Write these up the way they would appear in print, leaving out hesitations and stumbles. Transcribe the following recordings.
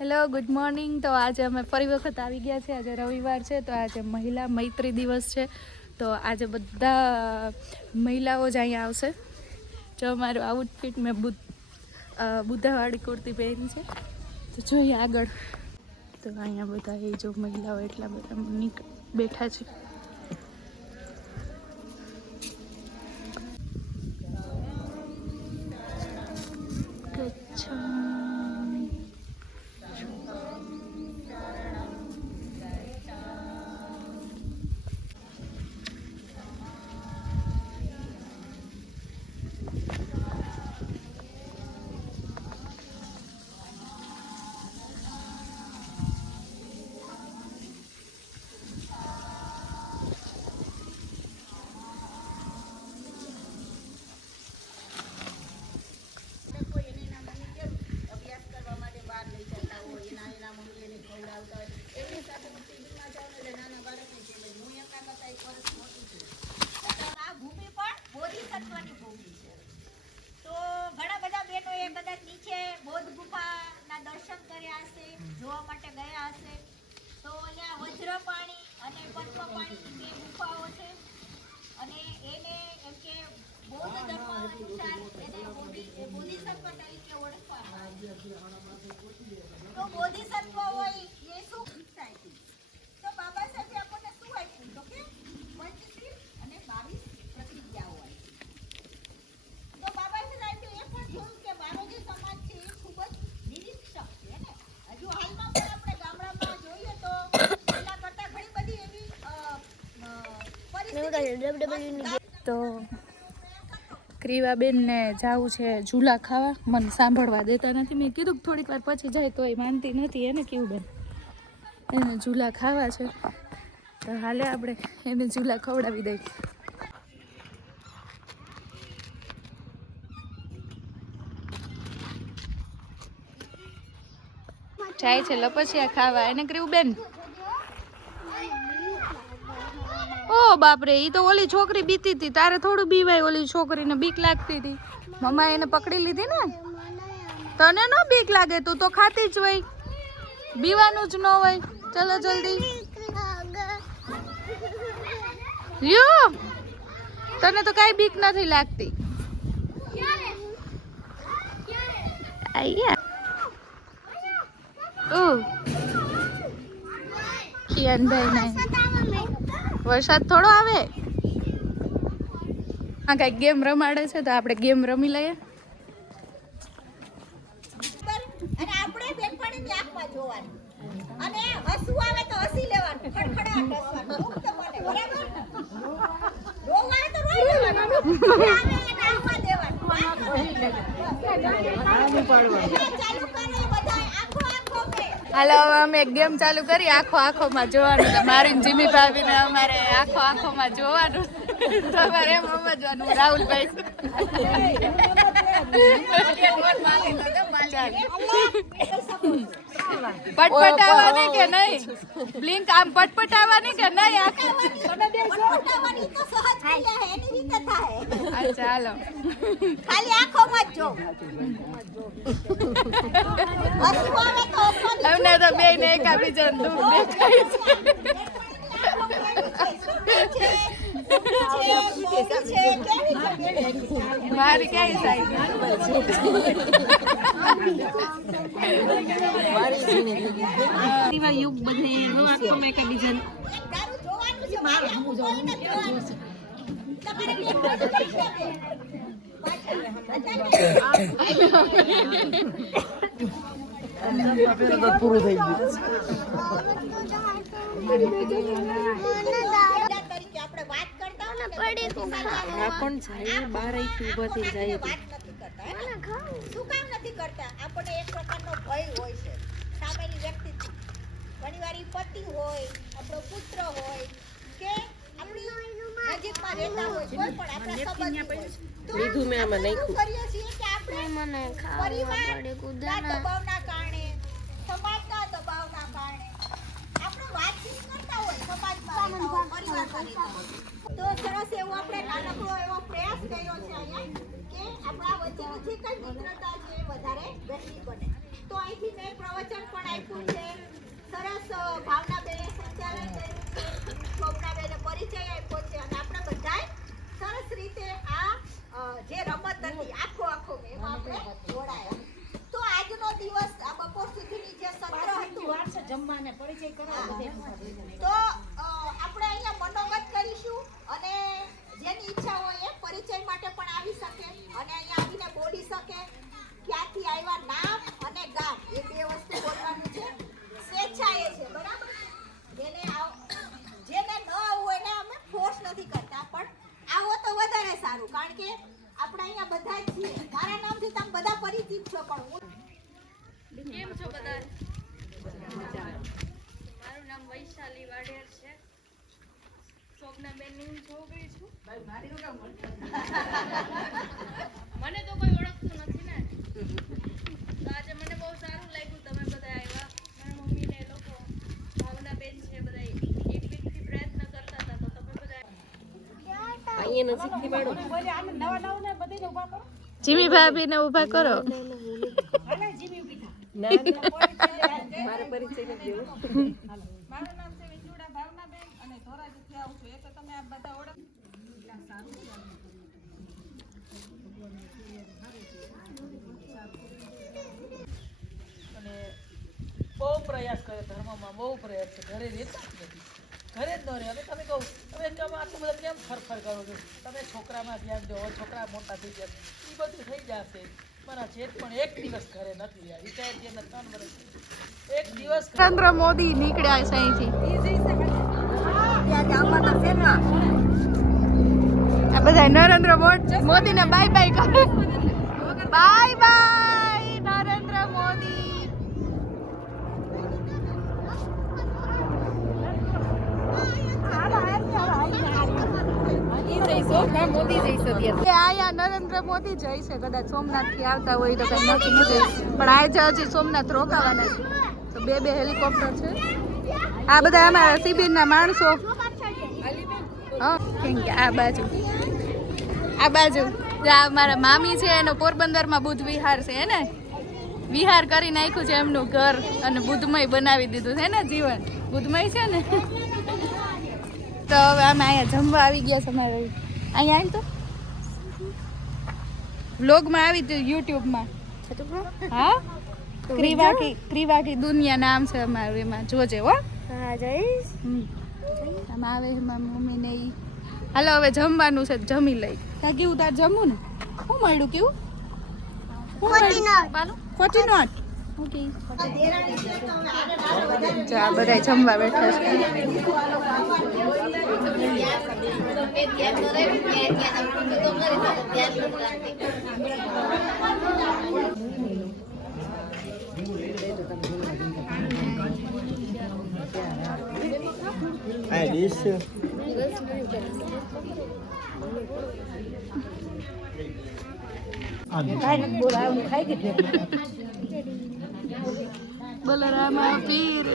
Hello good morning. તો આજે અમે ફરી વખત આવી ગયા છે. આજે રવિવાર છે તો આજે મહિલા મૈત્રી દિવસ છે. તો આજે બધા મહિલાઓ જ અહીંયા આવશે. જો મારું આઉટફિટ મેં બુદ્ધાવાળી કુર્તી પહેરી છે. તો જોઈએ આગળ. તો અહીંયા બધા એ જો મહિલાઓ એટલા બધા બેઠા છે. જોવા માટે ગયા હશે. તો અહીંયા વજ્ર પાણી અને પદ્મ પાણીની બે ગુફાઓ છે અને એને એમ કે બૌદ્ધ ધર્મ અનુસાર એને બોધિસત્વ તરીકે ઓળખવામાં આવે છે. તો બોધિસત્વ હોય એ શું શિક્ષા આપી? તો બાબા સાહેબે આપણને શું આપ્યું? તો કે પંચશીલ અને 22 પ્રતિજ્ઞાઓ આપી. તો બાબા સાહેબે એ પણ જોયું કે મારો જે સમાજ છે એ ખૂબ જ નિરીક્ષક છે ને. હજુ હાલમાં પણ આપણે ગામડામાં જોઈએ તો પહેલા કરતા ઘણી બધી એવી પરિસ્થિતિ. તો ક્રીવાબેનને જાવું છે ઝૂલા ખાવા. મને સાંભળવા દેતા નથી. મેં કીધું થોડીક વાર પછી જાય તો એ માનતી નથી. એને કેવું બેન એને ઝૂલા ખાવા છે. તો હાલે આપણે એને ઝૂલા ખવડાવી દઈએ. જાય છે લપસિયા ખાવા. એને કર્યું બેન. ઓ બાપરે, ઈ તો ઓલી છોકરી બીતી હતી. તારે થોડું બીવાય. ઓલી છોકરીને બીક લાગતી હતી. મમ્મા એને પકડી લીધી ને. તને ન બીક લાગે? તું તો ખાતી જ હોય. બીવાનું જ ન હોય. ચલો જલ્દી લ્યો. તને તો કઈ બીક નથી લાગતી. આયા વરસાદ થોડો આવે. હા, કઈક ગેમ રમાડે છે તો આપણે ગેમ રમી લઈએ. અને આપણે બેનપણીની આંખમાં જોવાની અને હસવું આવે તો હસી લેવાનું, ખડખડાટ હસવાનું, મુક્ત મને, બરાબર? રોવાય તો રોઈ લેવાનું, આવે એને આંખમાં દેવાનું. ચાલુ કરો બધા આંખો આંખો મે. હાલો, અમે એક ગેમ ચાલુ કરી. આંખોમાં જોવાનું. મારી જીમી ભાભીને અમારે આંખોમાં જોવાનું. તમારે એમ સમજવાનું રાહુલભાઈ. પટપટાવાની કે નહીં? બ્લિંક આમ પટપટાવાની કે નહીં? પટપટાવાની તો સહજ ક્રિયા હે, એની રીતે થાય. અચ્છા હાલો, ખાલી આંખોમાં જ જો. હસવું આવે તો હસવાનું. અમને તો બે ને એકાબીજાને દૂર દેખાય છે. મારી કઈ સાઈડ યુગ બધે આંખોમાં એકાબીજાને પૂરું થઈ ગયું. આપણે વાત કરતા ને પડી આ કોણ જાય બહાર આઈ ઊભા થઈ જાય. વાત નથી કરતા. શું કામ નથી કરતા? આપણને એક પ્રકારનો ભય હોય છે સામેની વ્યક્તિથી. ઘણીવાર ઈ પતિ હોય, આપણો પુત્ર હોય કે આપણી નજીકમાં રહેતા હોય, કોઈ પણ આપણા સંબંધી હોય. લીધું મેં આમાં નાખ્યું. કરીએ છીએ કે આપણે મને પરિવારના દબાવના કારણે, સમાજના દબાવના કારણે આપણે વાતચીત કરતા હોય સમાજમાં, પરિવારમાં રહેતા હોય. તો સરસ એવો આપણે નાનકડો એવો પ્રયાસ કર્યો છે અહીંયા કે આપણા વચ્ચેની જે કઈ મિત્રતા છે વધારે ગહરી બને. તો અહીંથી મેં પ્રવચન પણ આપ્યું છે. સરસ ભાવનાબેને સંચાલન કર્યું છે. શોભનાબેને પરિચય આપ્યો છે અને આપણે બધાય સરસ રીતે આ જે રમત હતી આખો એમાં આપણે જોડાયા. તો આજનો દિવસ આ બપોર સુધીની જે સત્ર હતું જમવાને પરિચય કરાવો તો આપણે અહીંયા મનોગત કરીશું અને જેની ઈચ્છા હોય એ પરિચય માટે પણ આવી શકે અને અહીંયા આવીને બોલી શકે. ક્યાંથી આવ્યા નામ અને ગામ એ બે વસ્તુ બોલવાનું છે. સ્વેચ્છાએ છે બરાબર. જેને ન આવવું એને અમે ફોર્સ નથી કરતા પણ આવો તો વધારે સારું કારણ કે આપણે અહીંયા બધા જ છીએ. મારા નામથી તમે બધા પરિચિત છો પણ હું કેમ છો બધા? મારું નામ વૈશાલી વાઢેર છે. શોભનાબેનની હું છોકરી છું. મને તો કોઈ ઓળખતું નથી ને. તો આજે મને બહુ સારું લાગ્યું તમે બધા આવ્યા. મારા મમ્મી ને લોકો ભાવનાબેન છે બધા એક વીકથી પ્રયત્ન કરતા હતા તો તમે બધા જીમી ભાભી ને ઉભા કરો. મારું નામ છે વિજુડા ભાવનાબેન અને ધોરાજીથી આવું છું. એ તો તમે આ બધા ઓળખ અને બહુ પ્રયાસ કર્યો ધર્મમાં, બહુ પ્રયાસ છે. ઘરે રહેતા જ નથી, ઘરે જ ન રહે. હવે તમે કહો તમે કેમ આટલું બધા કેમ ફરફર કરો છો? તમે છોકરામાં ધ્યાન દો, છોકરા મોટા થઈ ગયા એ બધું થઈ જશે. મારા જેઠ પણ એક દિવસ ઘરે નથી રહ્યા. રિટાયર થયા 3 વર્ષ, એક દિવસ નરેન્દ્ર મોદી નીકળ્યા છે અહીંથી. આ બધા નરેન્દ્ર મોદી ને બાય બાય કરે. Bye bye Narendra Modi. આયા નરેન્દ્ર મોદી જાય છે કદાચ સોમનાથ થી આવતા હોય તો કઈ નક્કી નથી પણ આજે હજી સોમનાથ રોકાવાના છે તો બે હેલિકોપ્ટર છે. આ બધા અમારા શિબિરના માણસો. કેમ કે આ બાજુ જ્યાં મારા મામી છે એનો પોરબંદરમાં બુદ્ધ વિહાર છે ને વિહાર કરી નાખ્યું છે એમનું ઘર અને બુદ્ધમય બનાવી દીધું છે ને જીવન બુદ્ધમય છે ને. તો હવે અમે અહીંયા જમવા આવી ગયા છે. અમારે અહીંયા આવી તો વ્લોગમાં આવી હતી યુટ્યુબમાં. હા ક્રીવાકી દુનિયા નામ છે અમારું એમાં જોજે હો. હા જઈશ. આમાં આવે છે મારી મમ્મી ને ઈ. હાલો હવે જમવાનું છે જમી લઈ. ત્યાં કેવું તાર જમવું ને શું મળ્યું કેવું ખોટી નોટ. ઓકે ચા બધા જમવા બેઠા છે. આ ડીશ બલરામા પીર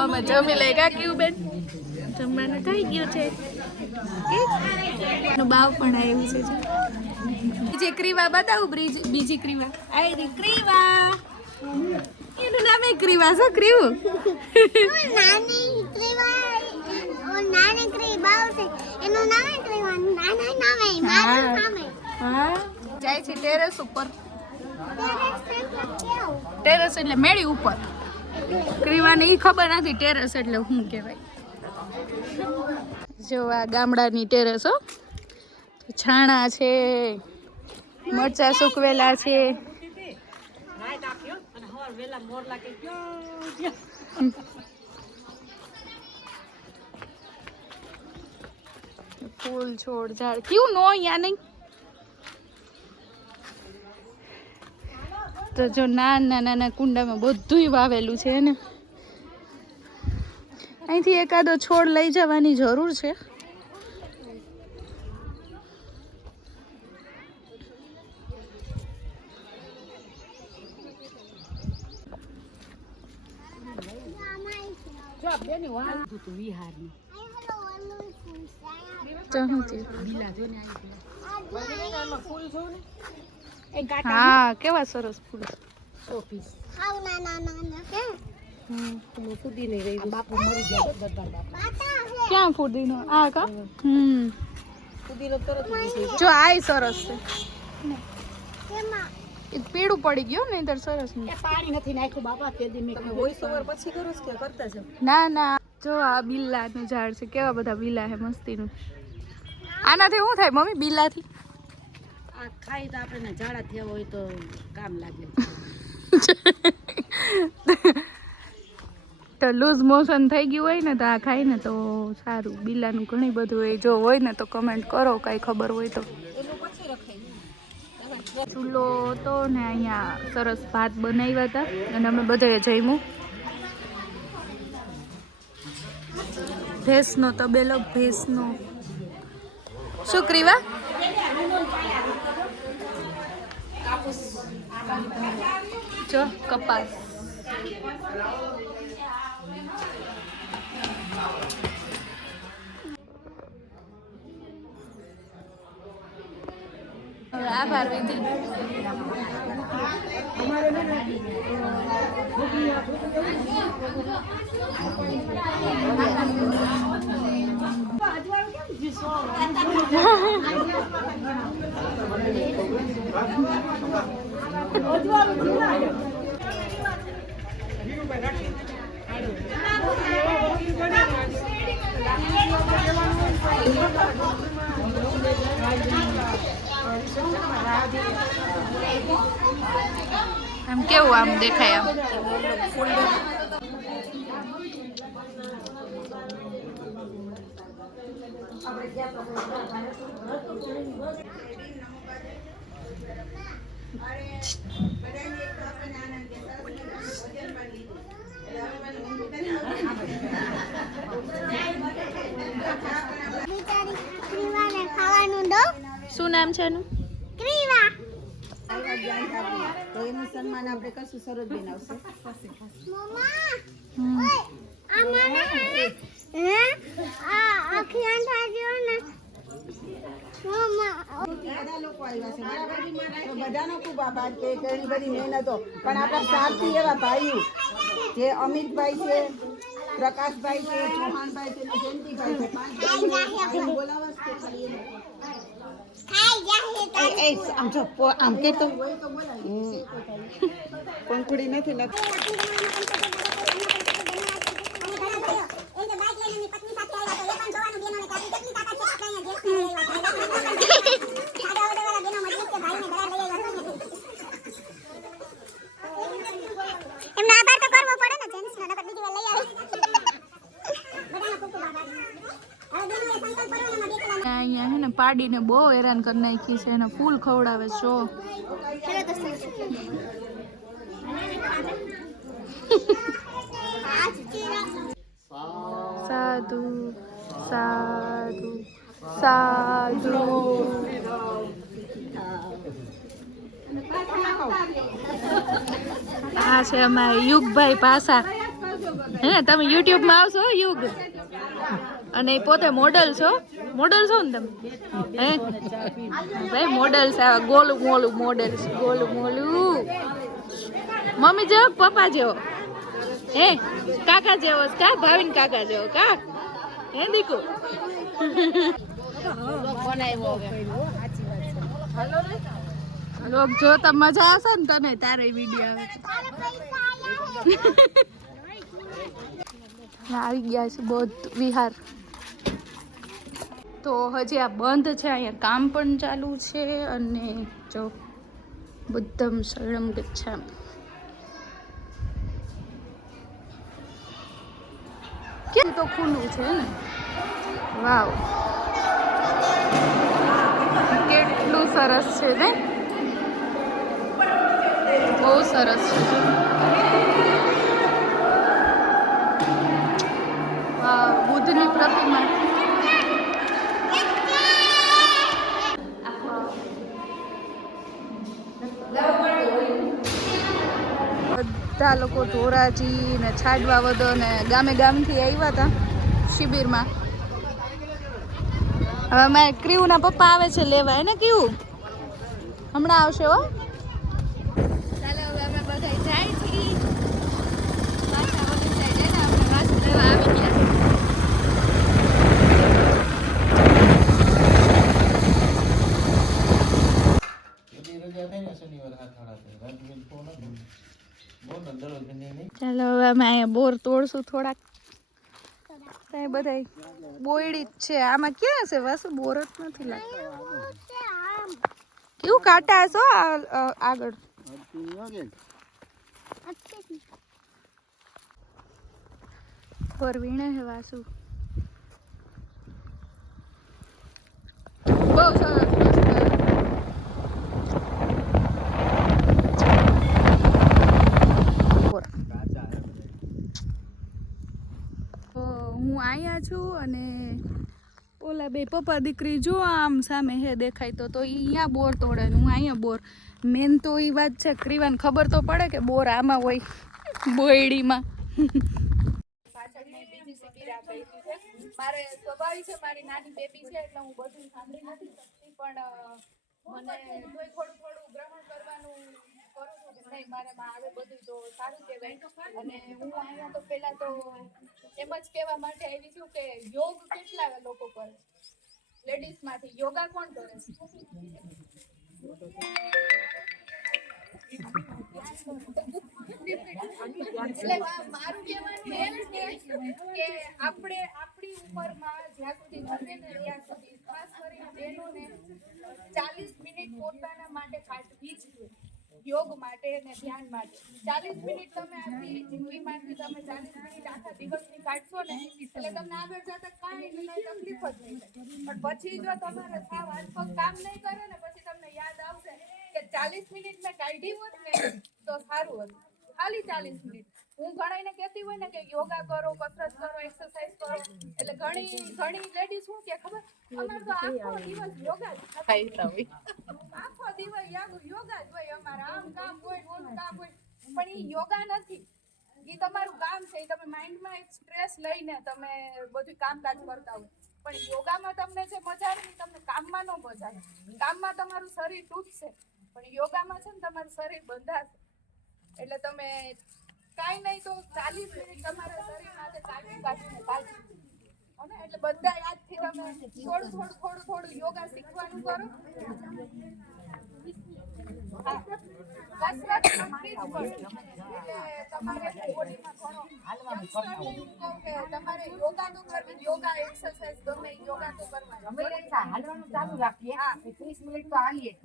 અમે જમી લઈ કા કેવું બેન જમવાનું થઈ ગયું છે. બાવ પણ આવ્યું છે. બીજી ક્રીવા બતાવું બીજી ક્રીવા આ ક્રીવા એનું નામ ક્રીવા છે ક્રીવું નાની ક્રીવા નાની ક્રીવા છે એનું નામ ક્રીવા નાના નામે મારું નામે હા જાય છે ટેરેસ ઉપર. ટેરેસ એટલે મેળી ઉપર. ક્રીવાને ઈ ખબર નથી ટેરેસ એટલે શું કહેવાય. જો આ ગામડાની ટેરેસ હો. છાણા છે મરચા સુકવેલા છે. ફૂલ છોડ ઝાડ કેવું નો અહીંયા નહીં. તો જો નાના કુંડામાં બધુંય વાવેલું છે ને. અહીંથી એકાદો છોડ લઈ જવાની જરૂર છે. હા કેવા સરસ ફૂલ. હાવ નાના નાના કે ક્યાં ફુદીનો? આ કા જો આય સરસ છે. કેમાં એ પીળું પડી ગયું ને ઇધર સરસ નહીં. પાણી નથી નાખ્યું બાપા તેદી મેં વોઇસ ઓવર પછી કરો કે કરતા છો? ના ના જો આ બિલ્લાનું ઝાડ છે. કેવા બધા બિલ્લા છે મસ્તીનું. આનાથી શું થાય મમ્મી બિલ્લાથી? આ ખાઈ તો આપણે ઝાડા થયા હોય તો કામ લાગે. તો લૂઝ મોશન થઈ ગયું હોય ને તો આ ખાય ને તો સારું. બિલ્લાનું ઘણી બધું હોય. જો હોય ને તો કમેન્ટ કરો કાંઈ ખબર હોય તો. ચૂલો હતો ને અહીંયા સરસ ભાત બનાવ્યા હતા અને અમે બધાએ જમ્યું. ભેંસનો તબેલો ભેંસનો. શું ક્રીવા? જો કપાસ. આભાર વિધિ. આમ કેવું આમ દેખાય આમ. બિચારી ક્રીવાને ખાવાનું દો. શું નામ છે એનું? ક્રીવા તો એનું સન્માન આપણે કરશું. સરોજબેન આવશે. મમ્મા ઓય આ મને હે આ આખી આંઠા જો ને મમ્મા બધા લોકો આવ્યા છે બરાબર. તો બધાનો ખૂબ આભાર કે ઘણી બધી મહેનતો પણ આપણા સાથી એવા ભાઈઓ જે અમિતભાઈ છે, પ્રકાશભાઈ છે, ચૌહાણભાઈ છે, જયંતિભાઈ છે. 5 ભાઈ બોલાવસ કે ખાલી ખાઈ જાહે તારે આમ જો આમ કે તો પંખુડી નથી લખતી. એમને આભાર તો કરવો પડે ને જેન્ટ્સ ને નકર બીજી વાર લઈ આવે બધાનો ખૂબ ખૂબ આભાર. હવે બેનો એ સંકલ્પ કરો ને માં બેકલા અહીંયા હે ને પાડીને બહુ હેરાન કરી નાખી છે. એને ફૂલ ખવડાવે છો. ચલો તો સાધુ સાધુ સાધુ. આ છે અમારા યુગભાઈ પાસા. હે તમે યુટ્યુબ માં આવશો યુગ અને એ પોતે મોડલ છો. મોડલ છો ને તમે? હે ભાઈ મોડલ છે. ગોલું મોલું મોડલ છે. ગોલું મોલું. મમ્મી જેવો પપ્પા જેવો. હે કાકા જેવો કા? ભાવિન કાકા જેવો કા? હે દીકુ લોક જોતા મજા આવશે ને તને. તારે વિડીયો આવે. આવી ગયા છે બૌદ્ધ વિહાર. તો હજી આ બંધ છે. અહીંયા કામ પણ ચાલુ છે અને જો બુદ્ધમ શરણમ ગચ્છામિ. કે તો ખુલ્લું છે ને. વાવ કેટલું સરસ છે ને. બહુ સરસ છે. વાવ બુદ્ધની પ્રતિમા. બધા લોકો ધોરાજી ને છાડવા વધો ને ગામે ગામથી આવ્યા હતા શિબિરમાં. હવે મારે ક્રીવના પપ્પા આવે છે લેવા હે ને કેવું હમણાં આવશે હો. ચાલો હવે અમે બધા જાય છીએ પાછા ઓલી સાઈડ ને આપણે વાસુ લેવા આવી ગયા. ચાલો હવે અમે અહીંયા બોર તોડશું થોડાક. ત્યાં બધા બોયડી જ છે. આમાં ક્યાં છે વાસુ બોર જ નથી લાગતું. કેવું કાંટા છો આગળ. બોર વીણે છે વાસુ. બહુ સરસ હું અહીંયા છું અને ઓલા બે પપ્પા દીકરી જો આમ સામે હે દેખાય તો ઈ અહીંયા બોર તોડે ને હું અહીંયા બોર. મેન તો એ વાત છે ક્રીવાને ખબર તો પડે કે બોર આમાં હોય બોયડીમાં. મારે સ્વભાવિક છે મારી નાની બેબી છે એટલે હું બધું સાંભળી નથી શકતી પણ મને કોઈ થોડું ગ્રહણ કરવાનું કરું છું કે નહીં મારે માં આવે બધું તો સારું કહેવાય. અને હું અહીંયા તો પહેલા તો એમ જ કહેવા માટે આવી છું કે યોગ કેટલા લોકો કરે લેડીઝ માંથી યોગા કોણ કરે છે? એટલે મારું કહેવાનું એમ છે કે આપણે આપણી ઉંમરમાં જ્યાં સુધી બને ને ત્યાં સુધી ખાસ કરીને બહેનોને 40 મિનિટ પોતાના માટે કાઢવી જ જોઈએ. યોગ માટે અને ધ્યાન માટે 40 મિનિટ તમે આખી જિંદગીમાંથી તમે 40 મિનિટ આખા દિવસની કાઢશો ને એટલે તમને આગળ જતા કાંઈ તકલીફ જ નહીં થાય. પણ પછી જો તમારે સાવ હાથ પગ કામ નહીં કરે ને પછી તમને યાદ આવશે કે 40 મિનિટ મેં કાઢી હોત ને તો સારું હતું. ખાલી 40 મિનિટ. હું ઘણાને કહેતી હોય ને કે યોગા કરો, કસરત કરો, એક્સરસાઇઝ કરો એટલે ઘણી લેડીઝ શું કે ખબર અમારે તો આખો દિવસ યોગા જ આખો દિવસ યોગા જ હોય અમારે આમ કામ હોય ઓલું કામ હોય પણ એ યોગા નથી. એ તમારું કામ છે. તમે માઇન્ડમાં એક સ્ટ્રેસ લઈને તમે બધું કામકાજ કરતા હોય પણ યોગામાં તમને જે મજા આવે ને તમને કામમાં ન મજા આવે. કામમાં તમારું શરીર તૂટશે પણ યોગામાં છે ને તમારું શરીર બંધાશે. એટલે તમે કાંઈ નહીં તો 40 મિનિટ તમારા શરીર માટે કાઢીને અને એટલે બધા યાદથી તમે થોડું યોગા શીખવાનું કરો. કસરત કરવી જ પડે. એટલે તમારે બોડીમાં ઘણો તમારે યોગા તો કરવી. યોગા એક્સરસાઇઝ ગમે યોગા તો કરવાની. હાલવાનું ચાલુ રાખીએ. 30 મિનિટ તો હાલીએ જ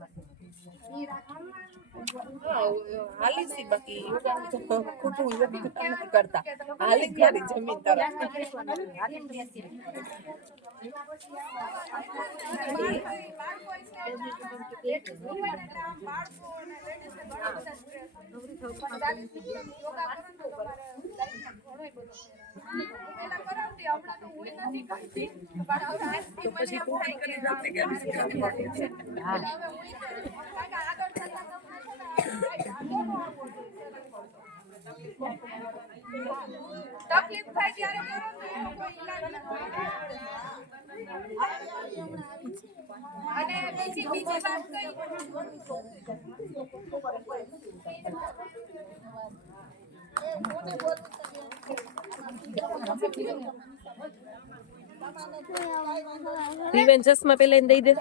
હાલી સી બાકી ખોટું નથી કરતા. હાલી ક્યારે જમીન તરફ તકલીફ થાય ત્યારે કરો અને બીજી વાત કઈ ચશ્મા પેલા દઈ દે.